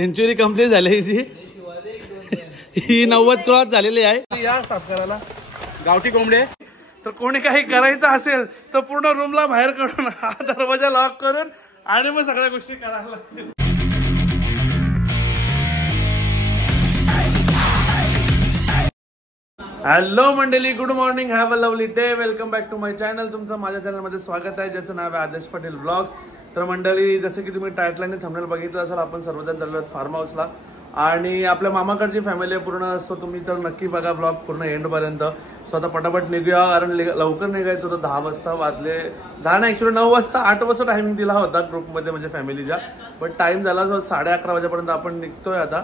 Century complete झाली हिची, ही 90 cross झालेली आहे। या साफ करायला गावठी कोंबडे। तर कोणी काही करायचं असेल तर पूर्ण रूमला बाहेर काढून हा दरवाजा लॉक करून आणि मग सगळ्या गोष्टी करायला लागतील। हॅलो मंडळी, good morning, have a lovely day, welcome back to my channel. तुमचं माझ्या चॅनलमध्ये स्वागत आहे, ज्याचं नाव आहे आदेश पटेल ब्लॉग्स। तर मंडळी, जसं की तुम्ही टायटल आणि थंबनेल बघितलं असेल, आपण सर्वजण चाललो आहोत फार्म हाऊसला आणि आपल्या मामाकडची फॅमिली पूर्ण असतो। तुम्ही तर नक्की बघा ब्लॉग पूर्ण एंड पर्यंत। सो आता पटापट निघूया, कारण लवकर निघायचं होतं। 10 वाजता वाजले, 10 नाही ऍक्च्युअली 9 वाजता, 8 वाजता टायमिंग दिला होता ग्रुपमध्ये म्हणजे फॅमिलीच्या, बट टाइम झाला 11:30 वाजेपर्यंत आपण निघतोय आता।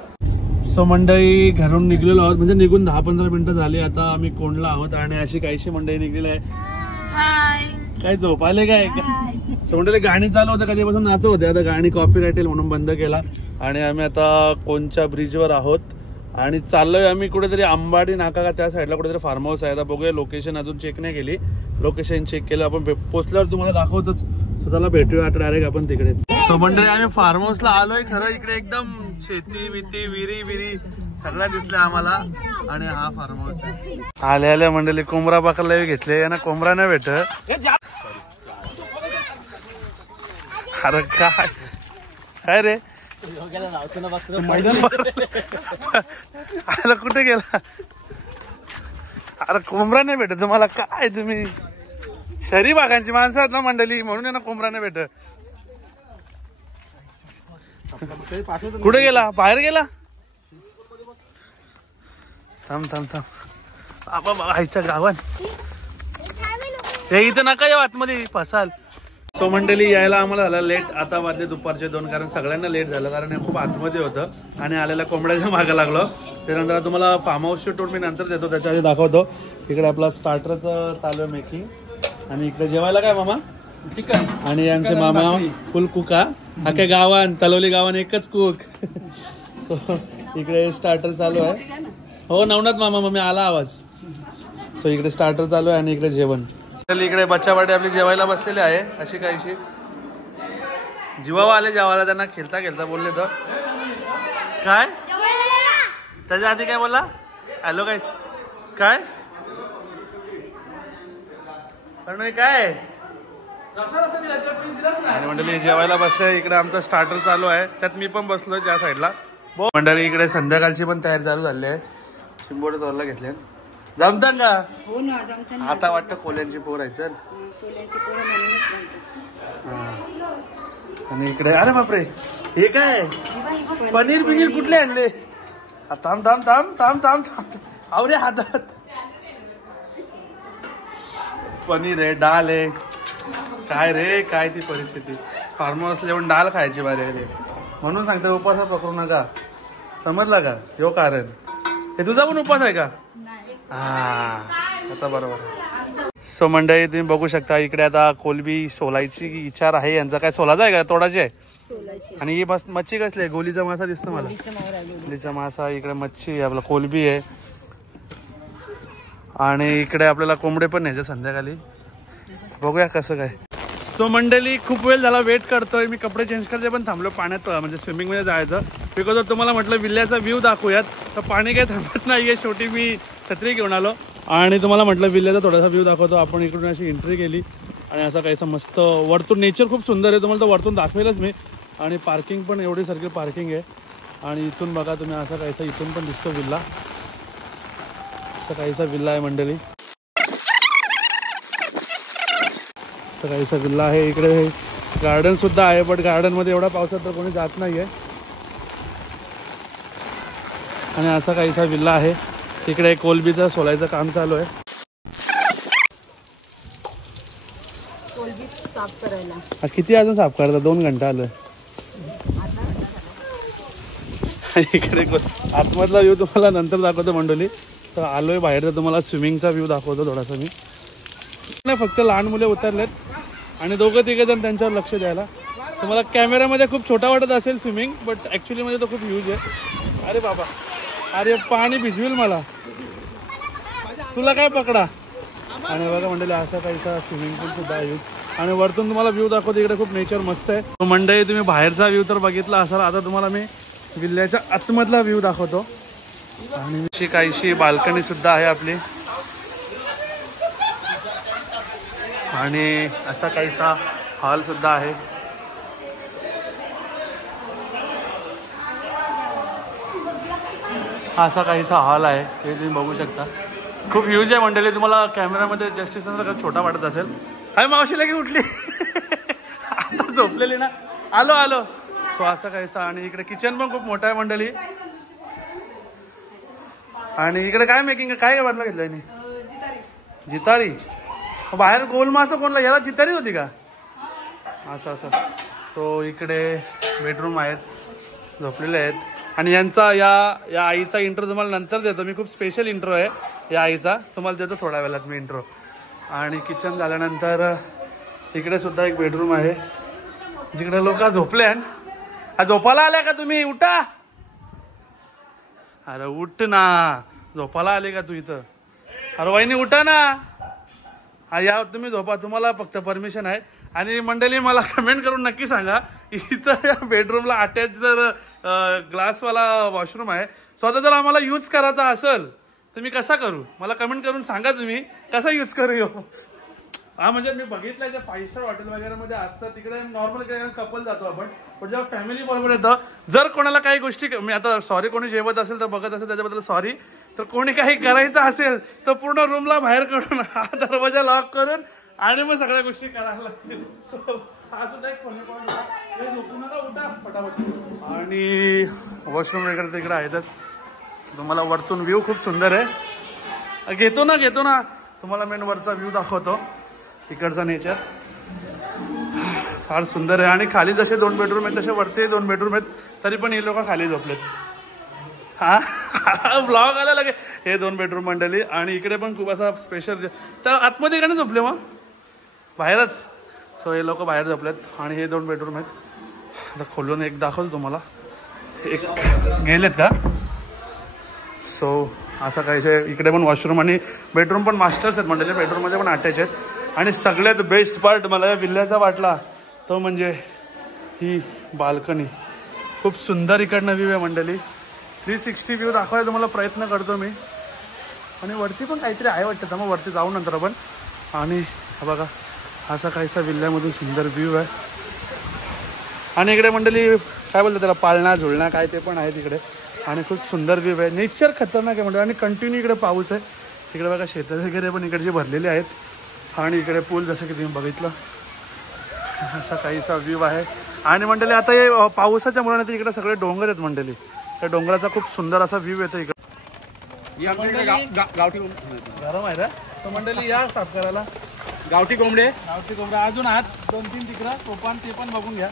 सो मंडळी घरून निघलेलो आहोत, म्हणजे निघून 10-15 मिनिटं झाली। आता आम्ही कोंडला आहोत आणि अशी काहीशी मंडळी निघलेली आहे। काय झोप आले काय? सो मंडळी गाणी चालू होतं, कधीपासून नाचत होते, आता गाणी कॉपीराइट येईल म्हणून बंद केला। आणि आम्ही आता कोणच्या ब्रिजवर आहोत आणि चाललोय आम्ही कुठेतरी अंबाडी नाका का त्या साईडला कुठेतरी फार्म हाऊस आहे। आता बघूया, लोकेशन अजून चेक नाही केली, लोकेशन चेक केलं आपण पोहोचल्यावर तुम्हाला दाखवतोच। सो चला भेटूया आता डायरेक्ट आपण तिकडेच। सो मंडळी आम्ही फार्म हाऊसला आलोय, खरं इकडे एकदम शेती बिती विरी सगळ्या दिसल्या आम्हाला आणि हा फार्म हाऊस आहे। आल्या मंडळी कोंबरा पकडला घेतले ना, कोंबरा नाही भेट। अरे काय रे आला कुठे गेला? अरे कोंबरा नाही भेटत तुम्हाला काय? तुम्ही शहरी भागांची माणसं आहेत ना मंडळी, म्हणून ना कोंबरा नाही भेटत। कुठे गेला? बाहेर गेला? थांब आईच्या गावात हे इथं नका येऊ, आतमध्ये फसाल। सो मंडळी यायला आम्हाला झालं लेट, आता वाजले दुपारचे 2, कारण सगळ्यांना लेट झालं, कारण हे खूप आतमध्ये होतं आणि आलेल्या कोंबड्याच्या मागे लागलो। त्यानंतर तुम्हाला फार्म हाऊसची टूर मी नंतर देतो, त्याच्याआधी दाखवतो। इकडे आपला स्टार्टरचं चालू आहे मेकिंग आणि इकडे जेवायला काय मामा? चिकन। आणि आमचे मामा फुल कुका, अख्या गावान तलवली गावान एकच कुक। सो इकडे स्टार्टर चालू आहे। हो नवनाथ मामा, मम्मी आला आवाज। सो इकडे स्टार्टर चालू आहे आणि इकडे जेवण। इकडे बच्चापाटी आपली जेवायला बसलेली आहे, अशी काहीशी जीवावा आले जेवायला, त्यांना खेळता खेळता बोलले तर काय, त्याच्या आधी काय बोला? हॅलो काय काय काय मंडळी जेवायला बसले। इकडे आमचा स्टार्टर चालू आहे, त्यात मी पण बसलोय त्या साईडला। मंडळी इकडे संध्याकाळची पण तयारी चालू झाली आहे, शिंबोडे तोरला घेतले। जमता का? हो ना, जमता। आता वाटतं कोल्यांची पोर आहे सर। आणि इकडे अरे बापरे, हे काय पनीर बिनीर कुठले आणले? थांब आवरे हातात पनीर आहे, डाल आहे, काय रे काय ती परिस्थिती। फार्म हाऊसला येऊन डाल खायची बारी आहे, म्हणून सांगते उपवास पकडू नका, समजला का? यो कारण हे तुझा पण उपवास आहे का? हा आता बरोबर। सो मंडळी तुम्ही बघू शकता, इकडे आता कोलबी सोलायची विचार आहे यांचा। काय सोलाचा आहे का तोडाची आहे? आणि ही बस मच्छी कसली आहे? गोलीचा मासा दिसतो मला, गोलीचा मासा। इकडे मच्छी आपला कोलबी आहे आणि इकडे आपल्याला कोंबडे पण न्यायचे संध्याकाळी, बघूया कसं काय। सो मंडळी खूप वेळ झाला वेट करतोय मी, कपडे चेंज करायचे पण थांबलो पाण्यात, म्हणजे स्विमिंग मध्ये जायचं। बिकॉज तुम्हाला म्हटलं विल्ल्याचा व्ह्यू दाखवूयात, तर पाणी काही थांबत नाहीये, शेवटी मी छत्री घेऊन आलो आणि तुम्हाला म्हटलं विल्ल्याचा थोडासा व्ह्यू दाखवतो। आपण इकडून अशी एंट्री केली आणि असं काहीसं मस्त वरतून नेचर खूप सुंदर आहे, तुम्हाला तर वरतून दाखवेलच मी। आणि पार्किंग पण एवढी सारखी पार्किंग आहे आणि इथून बघा तुम्ही, असं काहीसा इथून पण दिसतो विल्ला, असं काहीसा विल्ला आहे मंडळी, असं काहीसा विल्ला आहे। इकडे गार्डन सुद्धा आहे, बट गार्डन मध्ये एवढा पावसात तर कोणी जात नाहीये आणि असा काहीसा विल्ला आहे। इकडे कोलबीचा सोलायचं काम चालू आहे, कोलबी साफ करायला। किती अजून साफ करता? 2 घंटा आलोय। इकडे आतमधला व्ह्यू तुम्हाला नंतर दाखवतो मंडळी। तर आलोय बाहेर, तर तुम्हाला स्विमिंगचा व्ह्यू दाखवतो थोडासा मी। नाही फक्त लहान मुले उतरलेत आणि 2-3 जण त्यांच्यावर लक्ष द्यायला। तुम्हाला कॅमेऱ्यामध्ये खूप छोटा वाटत असेल स्विमिंग, बट ऍक्च्युली मध्ये तो खूप यूज आहे। अरे बाबा, अरे पाणी भिजवेल मला, तुला काय पकडा। आणि बघा मंडळी असा काहीसा स्विमिंग पूल सुद्धा यूज, आणि वरतून तुम्हाला व्ह्यू दाखवतो, इकडे खूप नेचर मस्त आहे। मंडळी तुम्ही बाहेरचा व्ह्यू तर बघितला असाल, आता तुम्हाला मी विल्ल्याच्या आतमधला व्ह्यू दाखवतो आणि अशी काहीशी बाल्कनी सुद्धा आहे आपली आणि असा काहीसा हॉल सुद्धा आहे. हा असा काहीसा हॉल आहे हे तुम्ही बघू शकता. खूप ह्यूज आहे मंडळी. तुम्हाला कॅमेरामध्ये जस्टिस छोटा वाटत असेल. हाय मावशी लगे उठली आता झोपलेली ना. आलो आलो. सो असं काहीसा आणि इकडे किचन पण खूप मोठा आहे मंडळी. आणि इकडे काय मेकिंग काय बनलं घेतलं जितारी. बाहेर गोल मासा कोणला याला जितारी होती का असं असं. सो इकडे बेडरूम आहेत झोपलेले आहेत आणि यांचा या आईचा इंट्रो तुम्हाला नंतर देतो मी. खूप स्पेशल इंट्रो आहे या आईचा. तुम्हाला देतो थोड्या वेळात मी इंट्रो. आणि किचन झाल्यानंतर इकडे सुद्धा एक बेडरूम आहे जिकडे लोक झोपले. झोपायला आल्या का तुम्ही उठा. अरे उठ ना. झोपायला आले का तू इथं. अरे वहिनी उठा ना. या तुम्ही झोपा. तुम्हाला फक्त परमिशन आहे. आणि मंडळी मला कमेंट करून नक्की सांगा इथं या बेडरूमला अटॅच जर ग्लासवाला वॉशरूम आहे. स्वतः जर आम्हाला यूज करायचा असेल तर मी कसा करू. मला कमेंट करून सांगा तुम्ही कसा यूज करू. हा म्हणजे मी बघितलंय जे 5 स्टार हॉटेल वगैरे मध्ये असतं तिकडे नॉर्मल कपल जातो आपण. पण जेव्हा फॅमिली बरोबर येतं जर कोणाला काही गोष्टी मी आता सॉरी कोणी जेवत असेल तर बघत असेल त्याच्याबद्दल सॉरी. तर कोणी काही करायचं असेल तर पूर्ण रूमला बाहेर काढून हा दरवाजा लॉक करून आणि मग सगळ्या गोष्टी करायला लागतील. हा सुद्धा एक फनी पॉईंट होता. झोपू नका उठा फटाफट. आणि वॉशरूम वगैरे तिकडे आहेतच. तुम्हाला वरतून व्ह्यू खूप सुंदर आहे. घेतो ना तुम्हाला मेन वरचा व्ह्यू दाखवतो. इकडचा नेचर फार सुंदर आहे. आणि खाली जसे 2 बेडरूम आहेत तसे वरती 2 बेडरूम आहेत. तरी पण हे लोक खाली झोपलेत. हा ब्लॉग आला लगे. हे 2 बेडरूम मंडळी. आणि इकडे पण खूप असा स्पेशल तर आतमध्ये का नाही झोपले मग बाहेरच. सो हे लोक बाहेर झोपलेत. आणि हे 2 बेडरूम आहेत. आता खोलून एक दाखवतो तुम्हाला. एक गेलेत का. सो असं काहीसे इकडे पण वॉशरूम आणि बेडरूम पण मास्टर्स आहेत मंडळी. बेडरूममध्ये पण अटॅच आहेत. आणि सगळ्यात बेस्ट पार्ट मला या विल्ल्याचा वाटला तो म्हणजे ही बाल्कनी. खूप सुंदर इकडनं व्ह्यू आहे मंडळी. 360 व्ह्यू दाखवायला तुम्हाला प्रयत्न करतो मी. आणि वरती पण काहीतरी आहे वाटतं तर मग वरती जाऊ नंतर आपण. आणि हा बघा असा काहीसा विल्ल्यामधून सुंदर व्ह्यू आहे. आणि इकडे मंडळी काय बोलतात त्याला पाळणा झुलणा काय ते पण आहे तिकडे. आणि खूप सुंदर व्ह्यू आहे. नेचर खतरनाक आहे मंडळी. आणि कंटिन्यू इकडे पाऊस आहे. तिकडे बघा शेतं वगैरे पण इकडचे भरलेले आहेत. आणि इकडे पूल जसं की तुम्ही बघितलं असा काहीसा व्ह्यू आहे. आणि मंडळी आता हे पावसाच्या मुळे इकडे सगळे डोंगर आहेत मंडळी. त्या डोंगराचा खूप सुंदर असा व्ह्यू येतो इकडे. गावठी गरम आहे रे. तर मंडळी या साफ करायला गावठी कोंबडे अजून आत 2-3 तिकडं टोपान ते पण बघून घ्या.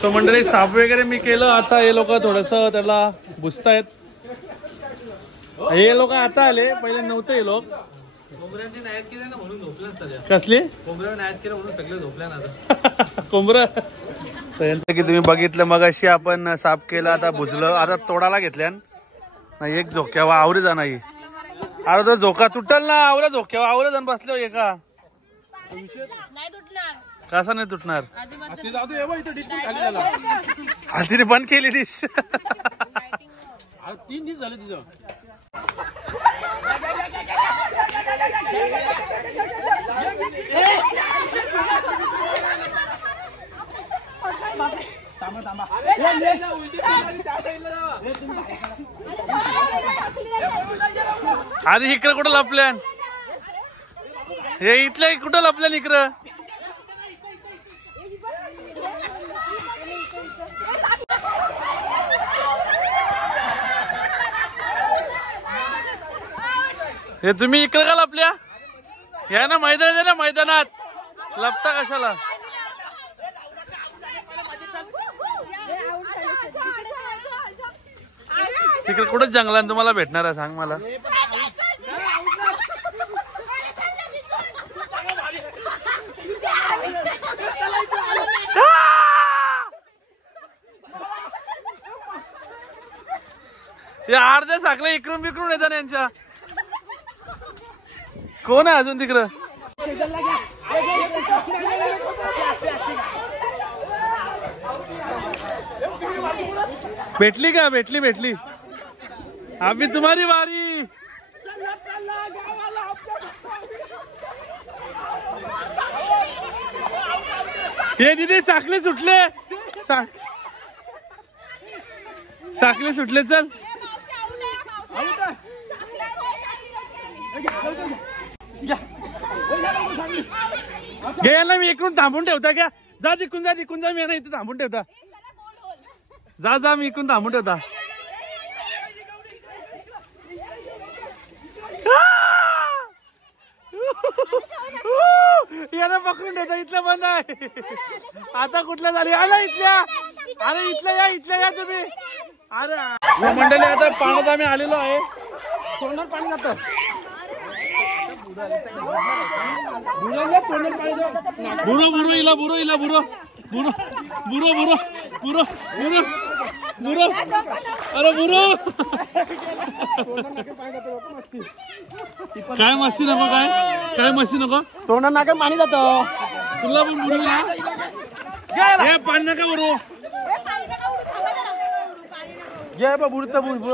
सो मंडळी साफ वगैरे मी केलं. आता हे लोक थोडस त्याला बुजतायत. हे लोक आता आले पहिले नव्हते हे लोक. कसली कोंबरं की तुम्ही बघितलं मग अशी आपण साफ केलं. आता भुजलं. आता तोडाला घेतल्या नाही. एक झोक्यावर आवरे जा नाही. अरे तो झोका तुटल ना. आवरा झोक्यावर आवरे जाण बसले एका. कसा नाही तुटणार. तिने बंद केली डिश. 3 दिवस झाले तिचं. अरे इकडं कुठं लपल्यान. हे इथल्या कुठं लपल्यान इकडं. हे तुम्ही इकडे का लपल्या. या ना मैदान आहे ना मैदानात लपता कशाला. तिकडे कुठं जंगलात तुम्हाला भेटणार आहे सांग मला. या अर्ध्या साखल्या इकडून बिकडून येतात यांच्या. कोण आहे अजून तिकडं. भेटली का? भेटली भेटली. अभी तुम्हारी बारी. ये दीदी साखले सुटले. साखले सुटले. चल घे याला. मी इकडून थांबून ठेवता क्या? जा तिकून जा. तिकून जा. मी यांना इथे थांबून ठेवता. जा जा. मी इकडून थांबून ठेवता. याला पकडून ठेवता. इथलं बंद आहे. आता कुठलं झाली? आला इथल्या. अरे इथल्या या. इथल्या या तुम्ही. अरे मंडळी आता पाण्यात आम्ही आलेलो आहे. तोंडावर पाणी जातं. बुरो बुरो इला. बुरो इला. बुरो बुरो बुरो बुरो बुरो बुरो बुरो. अरे बुरो. काय मस्ती नको. काय मस्ती नको. तोंडात नाका पाणी जातं. तुला पण बुडूला. हे पाणी नका बुडू. घे बा बुडत बुड बुड.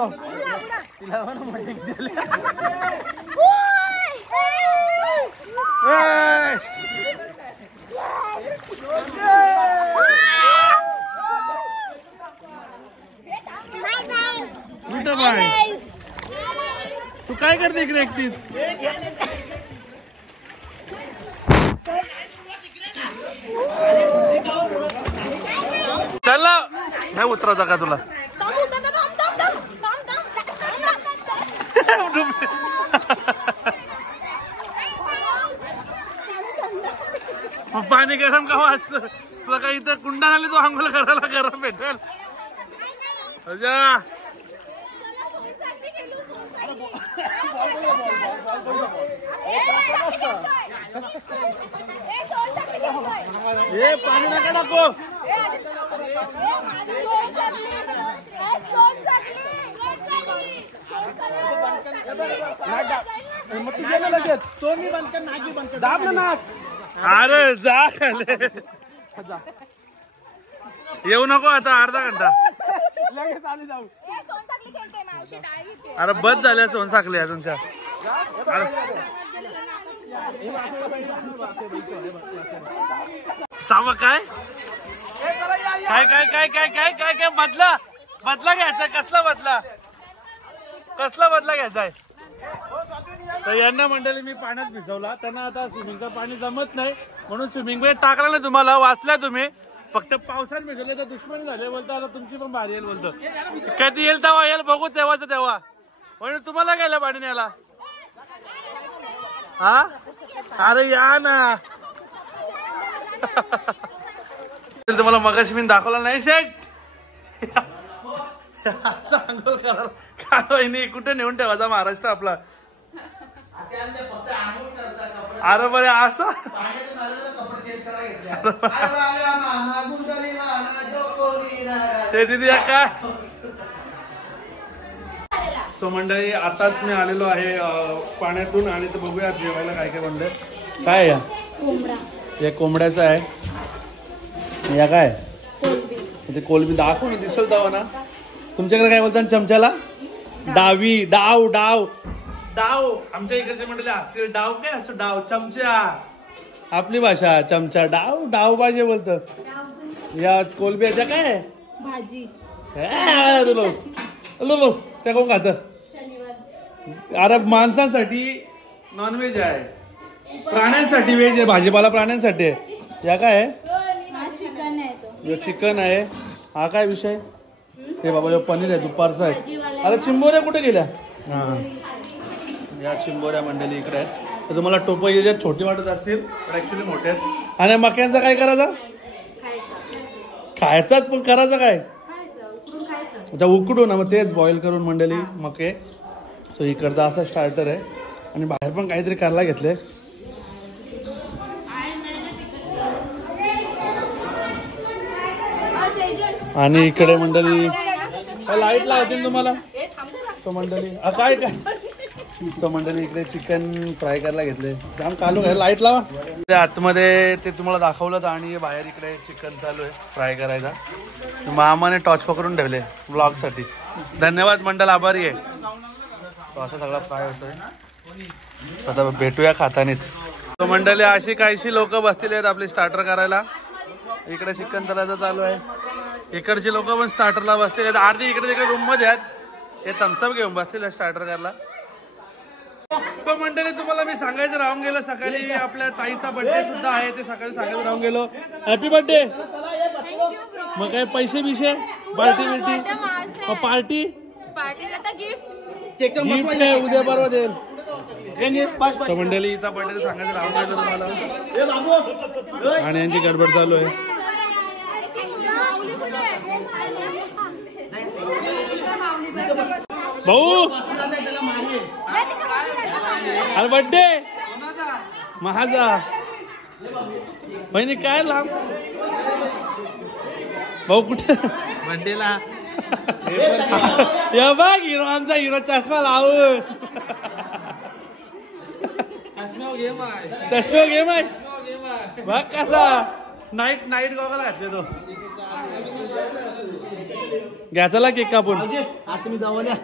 तू काय करते इकडे एकटीच? चल नाही उतरायचा का तुला? पाणी गरम का वाजत तुला? काही इथं कुंडा आली तो आंघोळ करायला गरम भेटेल. हे पाणी नका नको. तो मी बंद कर. नाकी बंद कर. दाब ना नाक. अरे जा खाले. येऊ नको आता. अर्धा घंटा लगेच आली जाऊ. अरे बस झाल्या सोनसाखल्या तुमच्या. थांबा. काय काय काय काय काय काय काय काय बदला बदला घ्यायचा. कसला बदला? कसला बदला घ्यायचाय? तर यांना मंडळी मी पाण्यात भिजवला. त्यांना आता स्विमिंगचं पाणी जमत नाही म्हणून स्विमिंग मध्ये टाकला नाही. तुम्हाला वाचल्या तुम्ही. फक्त पावसात भिजवले तर दुश्मनी झाले बोलतो. आता तुमची पण भारी येईल बोलतो. कधी येईल तेव्हा येईल. बघू तेव्हाच तेव्हा. म्हणून तुम्हाला गेलं पाणी न्यायला. हा अरे या ना. तुम्हाला मगाशी मी दाखवला नाही शेट. असं आंघोळ करायला काय वहिनी कुठे नेऊन ठेवायचा महाराष्ट्र आपला. अरे बरे असं ते दिदी काय. सो मंडळी आताच मी आलेलो आहे पाण्यातून आणि तर बघूया जेवायला काय काय बनलंय. काय या हे कोंबड्याचं आहे. या काय ते कोलबी दाखव ना. दिसल दावा ना. तुमच्याकडे काय बोलतात चमच्याला? डावी. डाव डाव डाव. आमच्या इकडचे मंडळी असतील डाव. काय असतो डाव? चमचा. आपली भाषा चमचा. डाव डाव भाजी बोलतं. या कोलब्याच्या काय भाजी. लो त्या कोण खात? अरे माणसांसाठी नॉनव्हेज आहे. प्राण्यांसाठी व्हेज आहे. भाजीपाला प्राण्यांसाठी आहे. या काय चिकन आहे. चिकन आहे. हा काय विषय? हे बाबा जो पनीर आहे दुपारचा आहे. अरे चिंबोऱ्या कुठे गेल्या? हा या चिंबोऱ्या मंडळी इकडे आहेत. तर तुम्हाला टोपं याच्यात छोटी वाटत असतील पण ऍक्च्युली मोठे आहेत. आणि मक्यांचा काय करायचा? खायचाच पण करायचं काय? अच्छा उकडून. मग तेच बॉईल करून मंडळी मके. सो इकडचा असा स्टार्टर आहे. आणि बाहेर पण काहीतरी करायला घेतले. आणि इकडे मंडळी लाईट लावतील तुम्हाला. सो मंडळी काय काय. सो मंडळी इकडे चिकन फ्राय करायला घेतले. जाम कालू आहे. लाईट लावा. आतमध्ये ते तुम्हाला दाखवलं आणि बाहेर इकडे चिकन चालू आहे फ्राय करायचा. मामाने टॉर्च पकडून ठेवले ब्लॉग साठी. धन्यवाद मंडळ, आभारी आहे. तो असा सगळा फ्राय होतोय. आता भेटूया खातानीच. तो मंडळी अशी काहीशी लोक बसलेली आहेत आपली स्टार्टर करायला. इकडे चिकन तलाचा चालू आहे. इकडची लोक पण स्टार्टरला बसलेले आहेत. अर्धी इकडे तिकडे रूम मध्ये आहेत. हे थम्सअप घेऊन बसलेले स्टार्टर करायला. सो मंडळी तुम्हाला मी सांगायचं राहून गेलो. सकाळी आपल्या ताईचा बर्थडे सुद्धा आहे. ते सकाळी सांगायचं राहून गेलो. Happy birthday. मग काय पैसे बिशे पार्टी बिर्टी पार्टी गिफ्ट आहे उद्या परवा देईल. मंडळीचा बर्थडे सांगायचं राहून गेलो तुम्हाला. आणि यांची गडबड चालू आहे. भाऊ अरे बर्थडे माझा बहिणी काय लांब. भाऊ कुठे बर्थडेला या बघ हिरो, आमचा हिरो चष्मा लावून. चष्मा घे माय बघ कसा नाईट गॉगल घातले तो. घ्यायचा केक कापून. तुम्ही जाऊया.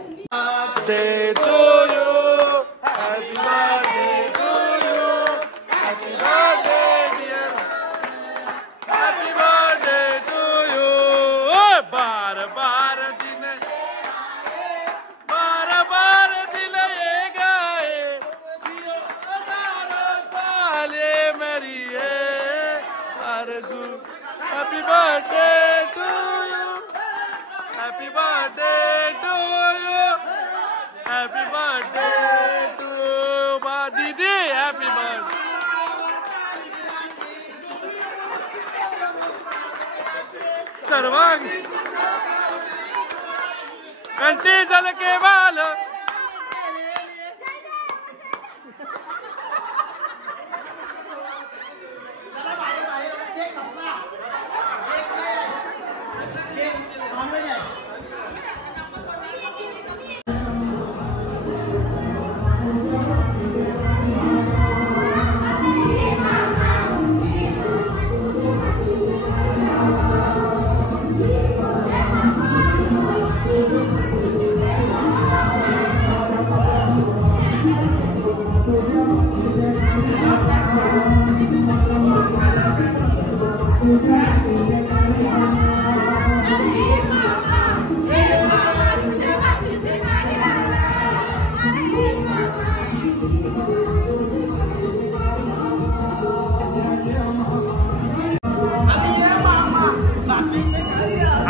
Happy birthday to you. Happy birthday to you. Happy birthday to Didi. Happy birthday. सर्वांग कंटी जल के बाल.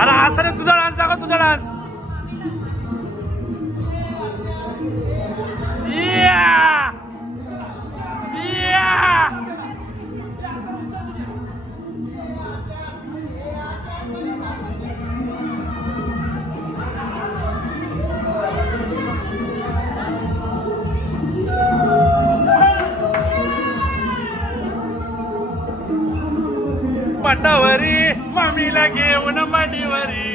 अरे असं रे तुझा डान्स दाखव. तुझा डान्स पटावरी मामीला घेऊन मांडीवरी.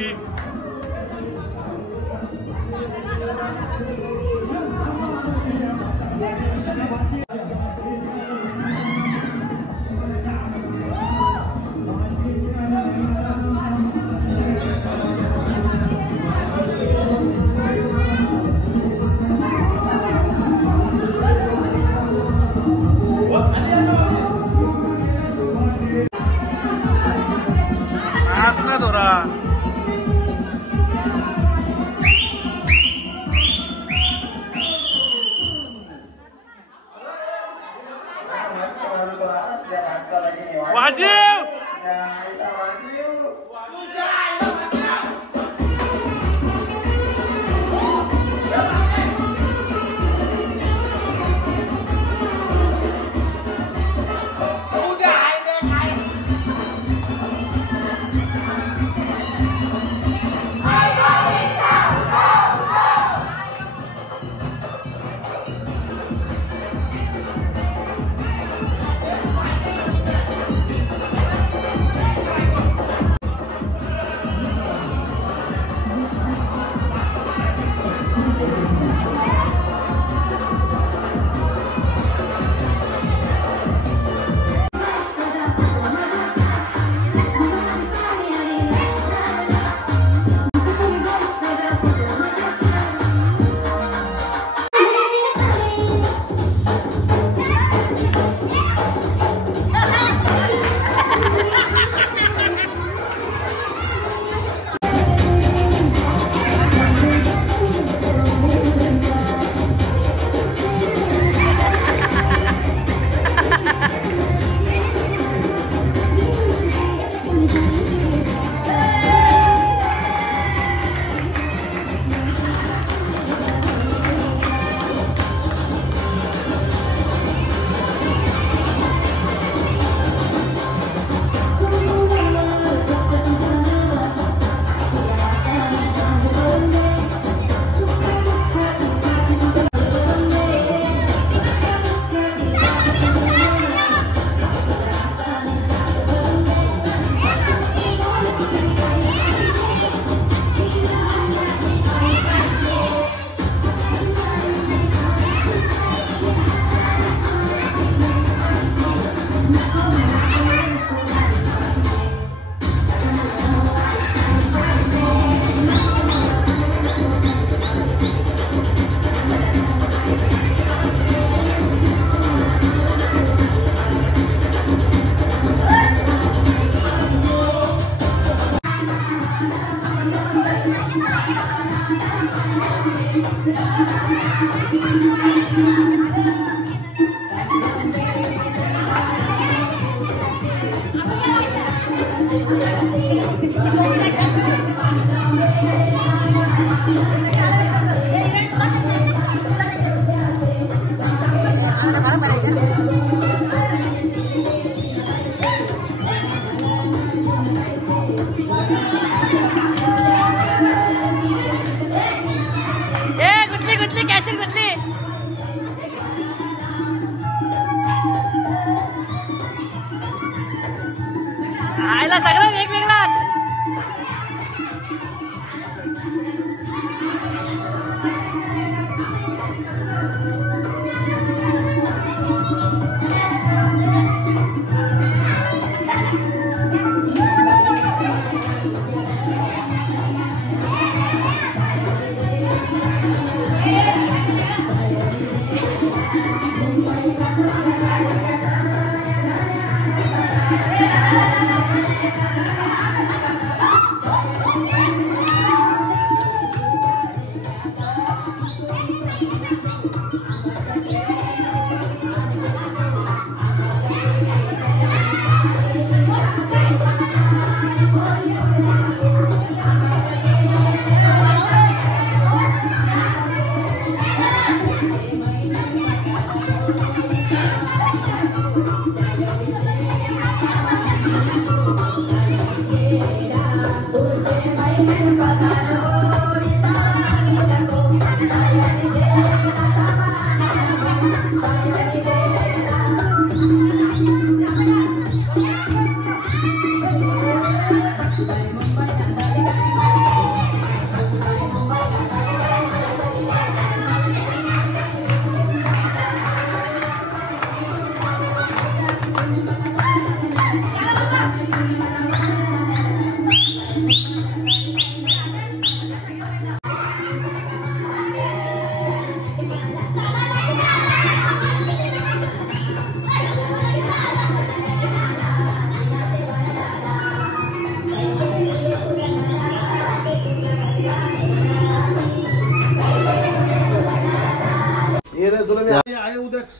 हात ना धोरा. आयला सगळं वेगवेगळा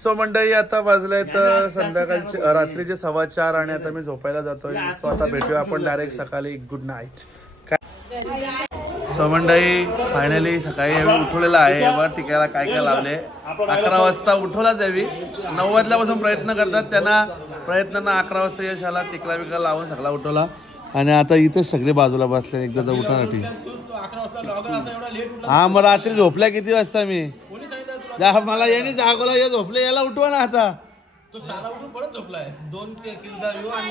सो मंडळी आता वाजलंय तर संध्याकाळचे रात्रीचे 4:15 आणि आता मी झोपायला जातोय. सो आता भेटूया आपण डायरेक्ट सकाळी. Good night. सो मंडळी फायनली सकाळी आम्ही उठवलेला आहे. वर टिकायला काय काय लावले. 11 वाजता उठवलाच यावी. 9 वाजल्यापासून प्रयत्न करतात. त्यांना प्रयत्नांना 11 वाजता यश आला. टिकला बिकला लावून सगळा उठवला आणि आता इथेच सगळे बाजूला बसले एकदा उठवण्यासाठी. हा मग रात्री झोपल्या किती वाजता मी मला याने जागवला. या झोपले याला उठवा ना. आता तो साला उठून परत झोपलाय. 2 किरदार यो आणि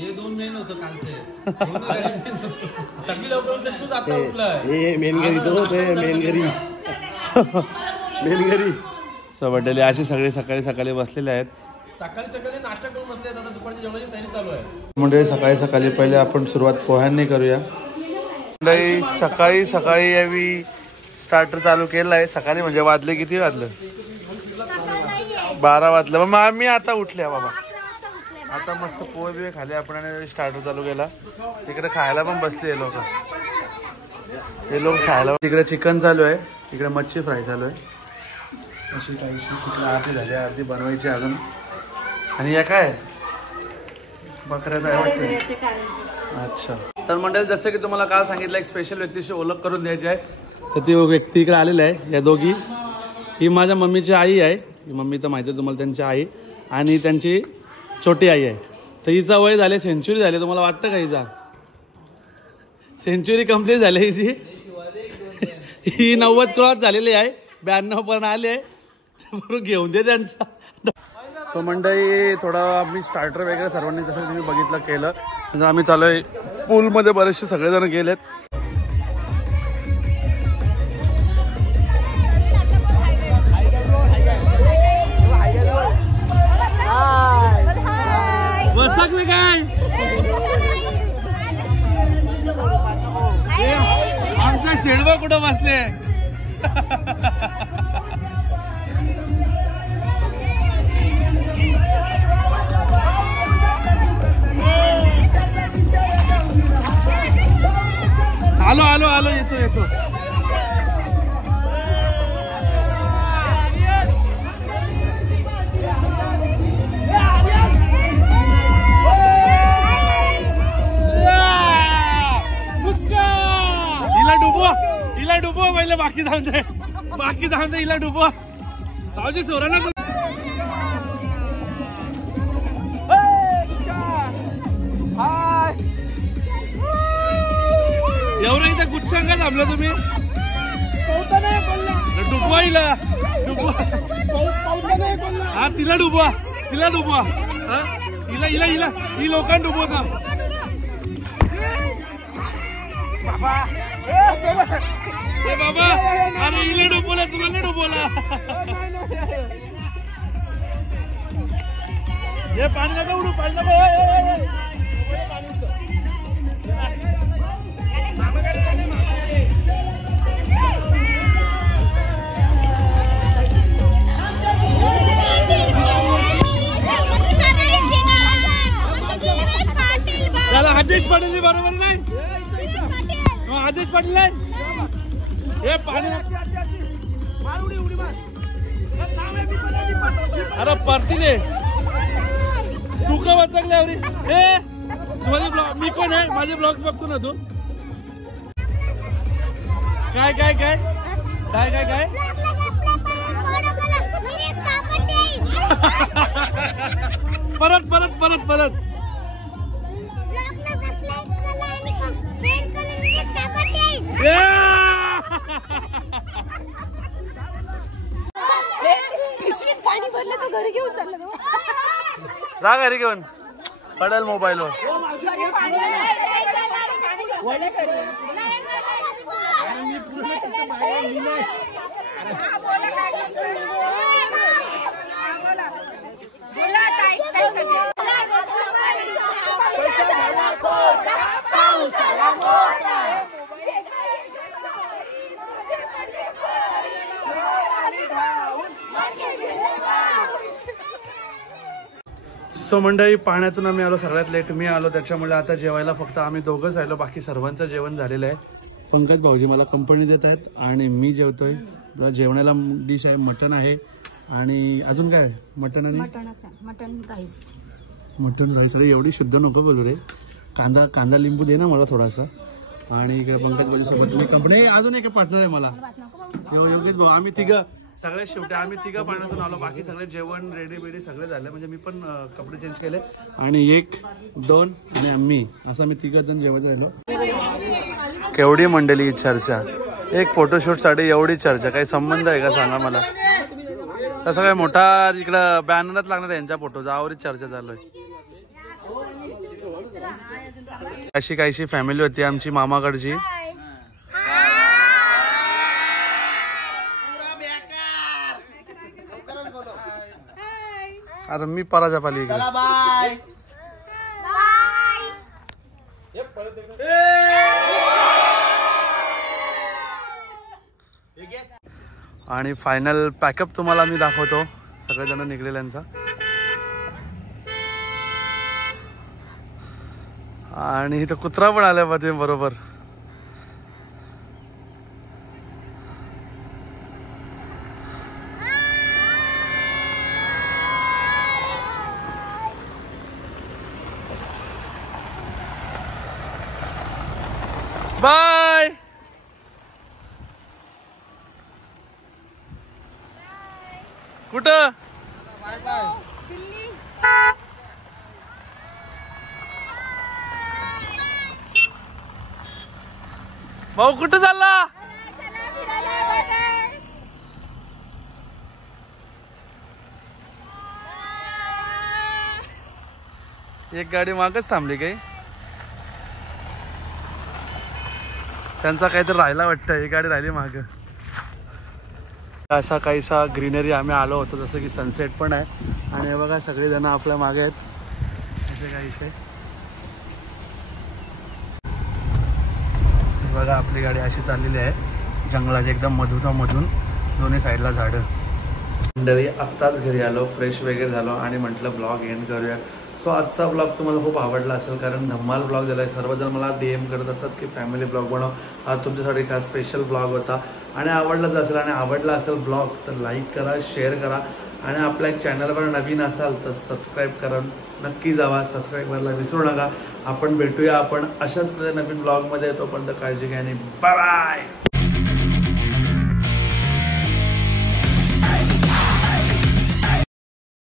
हे 2 मेन होतं कालचे. सगळी लॉकडाऊन तूच आता उठलाय. हे मेन घरी तो मेन घरी सबडले असे सगळे सकाळी सकाळी बसलेले आहेत. सकाळी नाश्ता करून बसले. आता दुपारच्या जेवणाची तयारी चालू आहे. म्हणजे सकाळी पहिले आपण सुरुवात पोह्यांनी करूया. सकाळी यावी स्टार्टर चालू केलाय. सकाळी म्हणजे वाजले किती वाजलं 12 वाजलं. मग आम्ही आता उठल्या बाबा. आता मस्त पोहे बिहे खाले आपण आणि स्टार्टर चालू केला. तिकडे खायला पण बसले हे लोक खायला. तिकडे चिकन चालू आहे. तिकडे मच्छी फ्राय चालू आहे. अशी काही तिकडे अर्धी झाली अर्धी बनवायची अजून. आणि या काय बकऱ्याचा आहे वाटतं. अच्छा तर मंडळी जसं की तुम्हाला काल सांगितलं एक स्पेशल व्यक्तीशी ओळख करून द्यायची आहे. तर ती व्यक्ती इकडे आलेली आहे. या दोघी ही माझ्या मम्मीची आई आहे. ही मम्मी तर माहिती आहे तुम्हाला त्यांची आई आणि त्यांची छोटी आई आहे. तर हिचा वय झाले सेंचुरी झाले. तुम्हाला वाटतं का हिचा सेंचुरी कंप्लीट झाली हिची. ही 90 क्रॉस झालेली आहे. 92 पण आले आहे. बरोबर घेऊन दे त्यांचा. सो मंडळी थोडा आम्ही स्टार्टर वगैरे सर्वांनी जसं तुम्ही बघितलं केलं. नंतर आम्ही चालूय पूलमध्ये. बरेचसे सगळेजण गेलेत. काय आमचा शेडबा कुठं बसले. आलो आलो आलो येतो येतो. हिला डुबवा पहिले बाकी जाऊन दे हिला डुबवा. भाऊजी सोरा ना एवढं इथं गुच्छांका थांबलं तुम्ही. डुबवा हिला हा तिला डुबवा हा हिला हिला हिला ही लोकांना डुबवता. बाबा अरे इले डुबवला तुला नाही डुबवला. हे पाणी नका उडू पाणी नका. त्याला आदेश पाटील बरोबर नाही. आदेश पाटील नाही हे पाणी. अरे परतीले तू का वाचकले अवरी हे माझे ब्लॉग मी पण आहे. माझे ब्लॉग्स बघतो ना तू. काय काय काय काय काय काय परत परत परत परत. पाणी भरलं तर घरी घेऊन चाललं. जा घरी घेऊन पडेल मोबाईलवर. सो मंडळी पाण्यातून आम्ही आलो सगळ्यात लेट मी आलो त्याच्यामुळे आता जेवायला फक्त आम्ही दोघंच राहिलो. बाकी सर्वांचं जेवण झालेलं आहे. पंकज भाऊजी मला कंपनी देत आहेत आणि मी जेवतोय. जेवणाला डिश आहे मटन आहे आणि अजून काय मटन आणि मटन राईस. अरे एवढी शुद्ध नको बोलू रे. कांदा लिंबू दे ना मला थोडासा. आणि इकडे पंकज भाऊजी सोबत मी कंपनी अजून एक पार्टनर आहे मला योगेश भाऊ. आम्ही तिघं सगळे शेवटी आम्ही तिघं पाण्यातून आलो. बाकी सगळे जेवण रेडी बेडी सगळे झाले. म्हणजे मी पण कपडे चेंज केले आणि 1 2 आणि आम्ही असं मी तिघं जण जेवत राहिलो. केवढी मंडळी चर्चा. एक फोटोशूटसाठी एवढी चर्चा. काही संबंध आहे का सांगा मला. तसं काय मोठा इकडं बॅनरच लागणार यांच्या फोटोचा आवरीच चर्चा चालू आहे. अशी काहीशी फॅमिली होती आमची मामाकडची. अरे मी पराजापाली इकडे. आणि फायनल पॅकअप तुम्हाला मी दाखवतो सगळेजण निघलेल्यांचा. आणि इथं कुत्रा पण आल्या मध्ये बरोबर. बाय. कुठं भाऊ कुठं चालला. एक गाडी मागच थांबली काही. त्यांचा काहीतरी राहिला वाटतं. एक गाडी राहिली माग. असा काहीसा ग्रीनरी आम्ही आलो होतो जसं की सनसेट पण आहे. आणि हे बघा सगळेजण आपल्या मागे आहेत. असे काहीसे बघा आपली गाडी अशी चाललेली आहे जंगलाच्या एकदम मधून दोन्ही साईडला झाडं. मंडळी आत्ताच घरी आलो फ्रेश वगैरे झालो आणि म्हटलं ब्लॉग एंड करूया. सो आजचा ब्लॉग तुम्हाला खूप आवडला असेल, कारण धम्माल ब्लॉग दिला आहे. सर्वजण मला DM करत असतात की फॅमिली ब्लॉग बनव, हा तुमच्यासाठी खास स्पेशल ब्लॉग होता. आणि आवडलाच असेल आणि आवडला असेल ब्लॉग तर लाईक करा, शेअर करा आणि आपल्या चॅनलवर नवीन असाल तर सबस्क्राईब करा, नक्की जावा, सबस्क्राईब करायला विसरू नका. आपण भेटूया आपण अशाच नवीन ब्लॉगमध्ये. तोपर्यंत काळजी घ्या आणि बाय बाय.